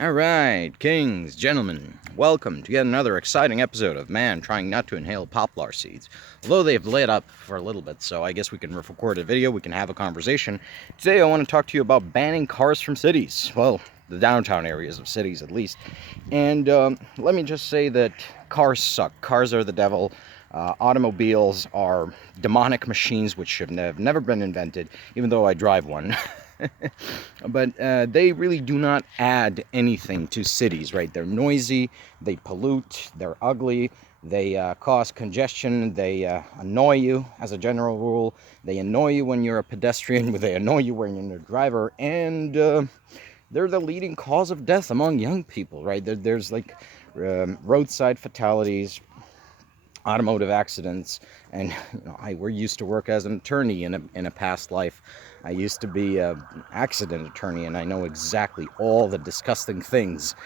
Alright, kings, gentlemen, welcome to yet another exciting episode of Man Trying Not to Inhale Poplar Seeds. Although they've lit up for a little bit, so I guess we can record a video, we can have a conversation. Today I want to talk to you about banning cars from cities. Well, the downtown areas of cities at least. And let me just say that cars suck. Cars are the devil. Automobiles are demonic machines which should have never been invented, even though I drive one. But they really do not add anything to cities, right? They're noisy, they pollute, they're ugly, they cause congestion, they annoy you as a general rule. They annoy you when you're a pedestrian, they annoy you when you're a driver, and they're the leading cause of death among young people, right? There's like roadside fatalities, automotive accidents, and we're used to work as an attorney in a past life. I used to be an accident attorney, and I know exactly all the disgusting things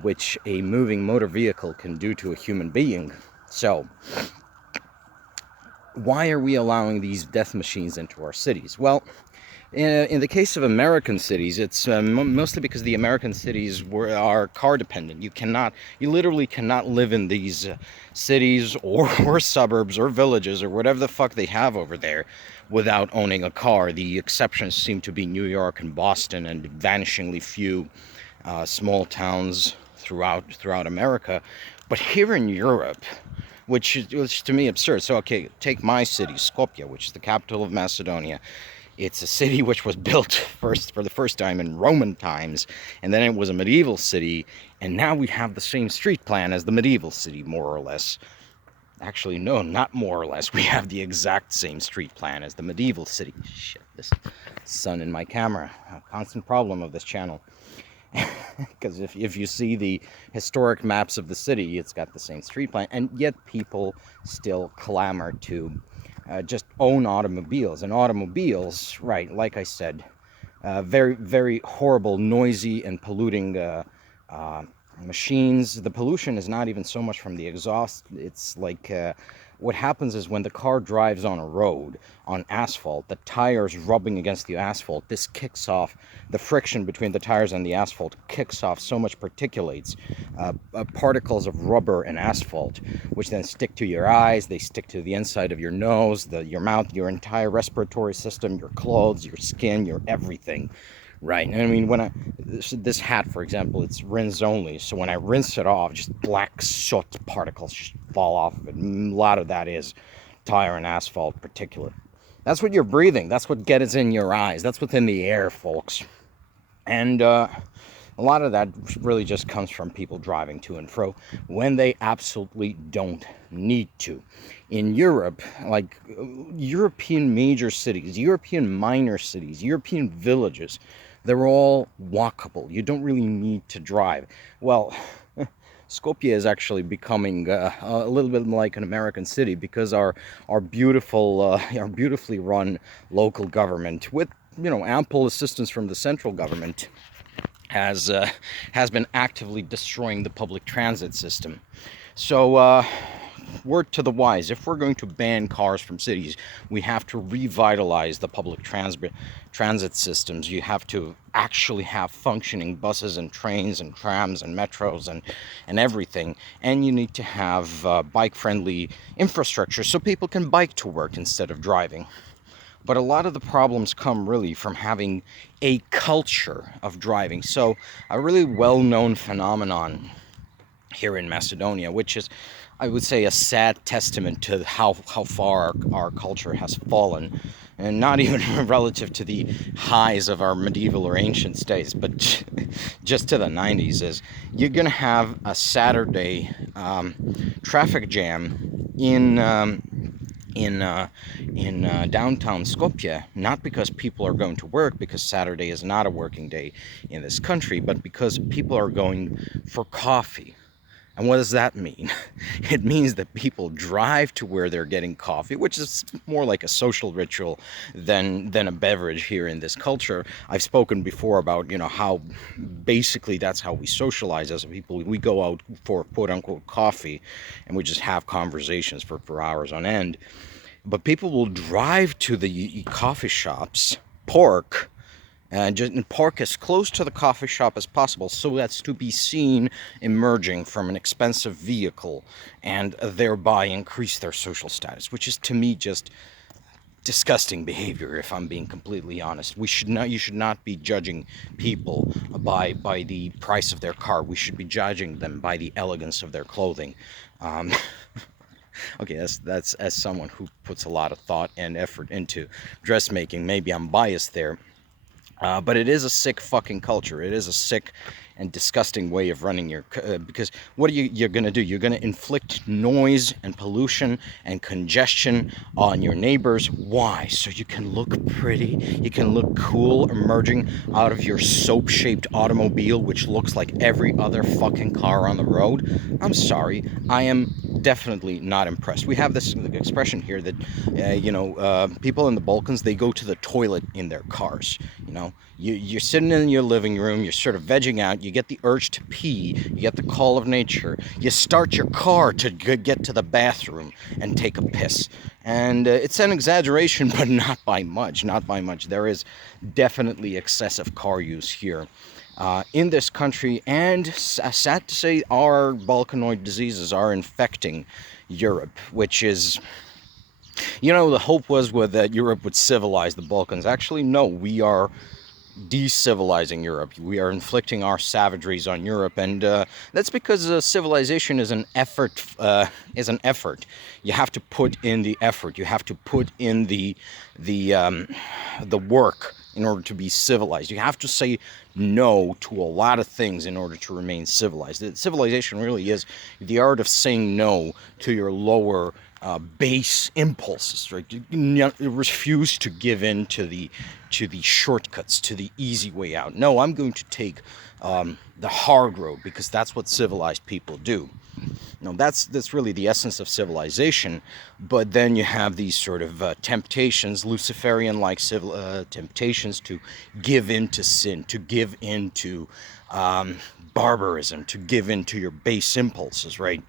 which a moving motor vehicle can do to a human being. So why are we allowing these death machines into our cities? Well, in the case of American cities, it's mostly because the American cities are car dependent. You literally cannot live in these cities or suburbs or villages or whatever the fuck they have over there without owning a car. The exceptions seem to be New York and Boston and vanishingly few small towns throughout America. But here in Europe, which to me absurd. So okay, take my city, Skopje, which is the capital of Macedonia. It's a city which was built for the first time in Roman times, and then it was a medieval city, and now we have the same street plan as the medieval city, more or less. Actually, no, not more or less. We have the exact same street plan as the medieval city. Shit, this sun in my camera. A constant problem of this channel. Because if you see the historic maps of the city, it's got the same street plan, and yet people still clamor to just own automobiles. And automobiles, right, like I said, very, very horrible, noisy and polluting machines. The pollution is not even so much from the exhaust. It's like what happens is when the car drives on a road, on asphalt, the tires rubbing against the asphalt, this kicks off, the friction between the tires and the asphalt kicks off so much particulates, particles of rubber and asphalt, which then stick to your eyes, they stick to the inside of your nose, your mouth, your entire respiratory system, your clothes, your skin, your everything. Right, I mean, this hat, for example, it's rinse only, so when I rinse it off, just black soot particles just fall off of it. A lot of that is tire and asphalt particulate. That's what you're breathing, that's what gets in your eyes, that's what's in the air, folks. And a lot of that really just comes from people driving to and fro when they absolutely don't need to. In Europe, like European major cities, European minor cities, European villages, they're all walkable. You don't really need to drive. Well, Skopje is actually becoming a little bit like an American city because our beautifully run local government, with ample assistance from the central government, has been actively destroying the public transit system. So word to the wise, if we're going to ban cars from cities, we have to revitalize the public transit systems. You have to actually have functioning buses and trains and trams and metros and everything. And you need to have bike-friendly infrastructure so people can bike to work instead of driving. But a lot of the problems come really from having a culture of driving. So a really well-known phenomenon here in Macedonia, which is, I would say, a sad testament to how far our culture has fallen, and not even relative to the highs of our medieval or ancient days, but just to the 90s, is you're going to have a Saturday traffic jam in downtown Skopje, not because people are going to work, because Saturday is not a working day in this country, but because people are going for coffee. And what does that mean? It means that people drive to where they're getting coffee, which is more like a social ritual than a beverage here in this culture. I've spoken before about, how basically that's how we socialize as people. We go out for quote-unquote coffee, and we just have conversations for hours on end. But people will drive to the coffee shops, park, and just park as close to the coffee shop as possible so that's to be seen emerging from an expensive vehicle, and thereby increase their social status, which is to me just disgusting behavior, if I'm being completely honest. You should not be judging people by the price of their car. We should be judging them by the elegance of their clothing. um, okay, that's as someone who puts a lot of thought and effort into dressmaking, maybe I'm biased there. But it is a sick fucking culture. It is a sick and disgusting way of running your... because what you're going to do? You're going to inflict noise and pollution and congestion on your neighbors. Why? So you can look pretty. You can look cool emerging out of your soap-shaped automobile, which looks like every other fucking car on the road. I'm sorry. I am definitely not impressed. We have this expression here that, people in the Balkans, they go to the toilet in their cars. You're sitting in your living room, you're sort of vegging out, you get the urge to pee, you get the call of nature, you start your car to get to the bathroom and take a piss. And it's an exaggeration, but not by much, not by much. There is definitely excessive car use here. In this country, and sad to say, our Balkanoid diseases are infecting Europe, which is, the hope was that Europe would civilize the Balkans. Actually, no, we are de-civilizing Europe. We are inflicting our savageries on Europe, and that's because civilization is an effort. You have to put in the effort. You have to put in the work in order to be civilized. You have to say no to a lot of things in order to remain civilized. Civilization really is the art of saying no to your lower base impulses, right? You refuse to give in to the shortcuts, to the easy way out. No, I'm going to take the hard road, because that's what civilized people do. That's really the essence of civilization. But then you have these sort of temptations, Luciferian-like temptations to give in to sin, to give in to barbarism, to give in to your base impulses, right?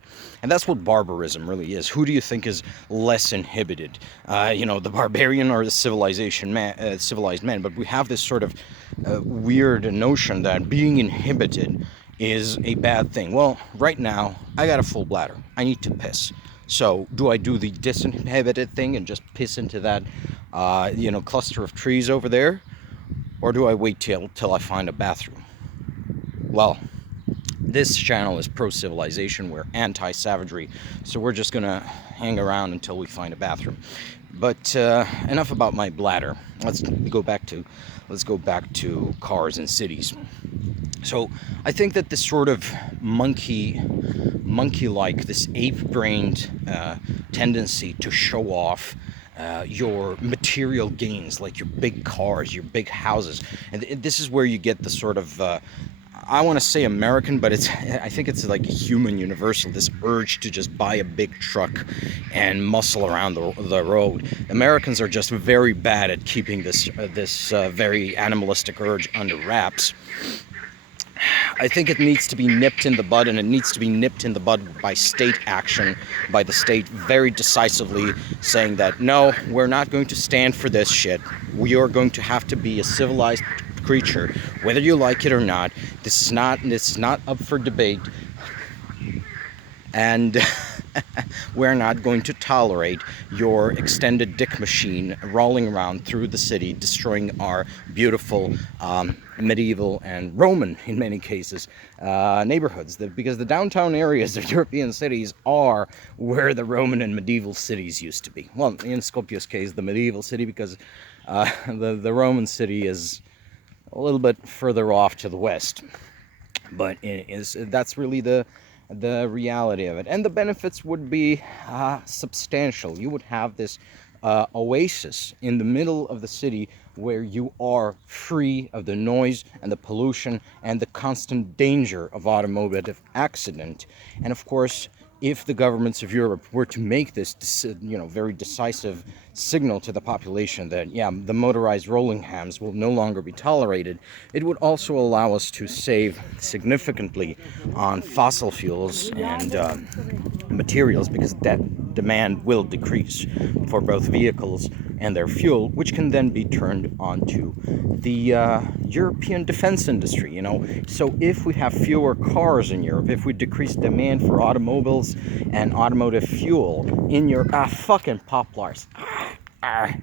And that's what barbarism really is. Who do you think is less inhibited? The barbarian or the civilized man? But we have this sort of weird notion that being inhibited is a bad thing. Well, right now, I got a full bladder. I need to piss. So, do I do the disinhibited thing and just piss into that, cluster of trees over there? Or do I wait till I find a bathroom? Well, this channel is pro-civilization. We're anti-savagery. So we're just going to hang around until we find a bathroom. But enough about my bladder. Let's go back to cars and cities. So I think that this sort of monkey-like, this ape-brained tendency to show off your material gains, like your big cars, your big houses, and this is where you get the sort of I want to say American, but I think it's like a human universal, this urge to just buy a big truck and muscle around the road. Americans are just very bad at keeping this very animalistic urge under wraps. I think it needs to be nipped in the bud, and it needs to be nipped in the bud by state action, by the state very decisively saying that, no, we're not going to stand for this shit. We are going to have to be a civilized creature, whether you like it or not. This is not up for debate. And we're not going to tolerate your extended dick machine rolling around through the city, destroying our beautiful medieval and Roman, in many cases, neighborhoods. Because the downtown areas of European cities are where the Roman and medieval cities used to be. Well, in Skopje's case, the medieval city, because the Roman city is a little bit further off to the west. But that's really the reality of it, and the benefits would be substantial. You would have this oasis in the middle of the city where you are free of the noise and the pollution and the constant danger of automotive accident. And of course, if the governments of Europe were to make this, very decisive signal to the population that, the motorized rolling hams will no longer be tolerated, it would also allow us to save significantly on fossil fuels and materials, because that demand will decrease for both vehicles and their fuel, which can then be turned onto the European defense industry, you know. So if we have fewer cars in Europe, if we decrease demand for automobiles and automotive fuel in Europe, fucking poplars. I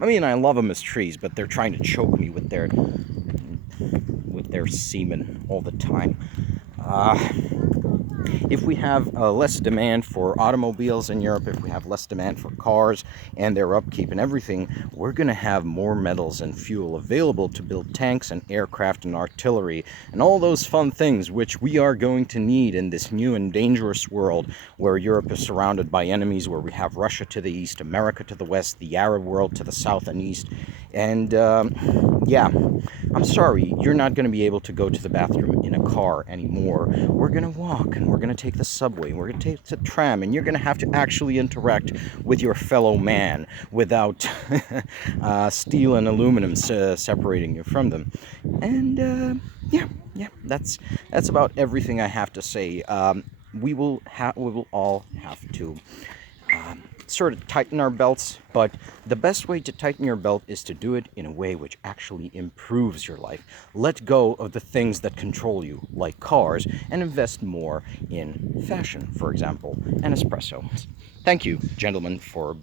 mean, I love them as trees, but they're trying to choke me with their semen all the time. If we have less demand for automobiles in Europe, if we have less demand for cars and their upkeep and everything, we're going to have more metals and fuel available to build tanks and aircraft and artillery and all those fun things which we are going to need in this new and dangerous world where Europe is surrounded by enemies, where we have Russia to the east, America to the west, the Arab world to the south and east. And yeah, I'm sorry, you're not going to be able to go to the bathroom in a car anymore. We're going to walk, and we're going to take the subway, we're going to take the tram, and you're going to have to actually interact with your fellow man without steel and aluminum separating you from them. And yeah, that's about everything I have to say. We will all have to sort of tighten our belts, but the best way to tighten your belt is to do it in a way which actually improves your life. Let go of the things that control you, like cars, and invest more in fashion, for example, and espresso. Thank you, gentlemen, for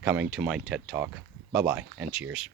coming to my TED Talk. Bye-bye, and cheers.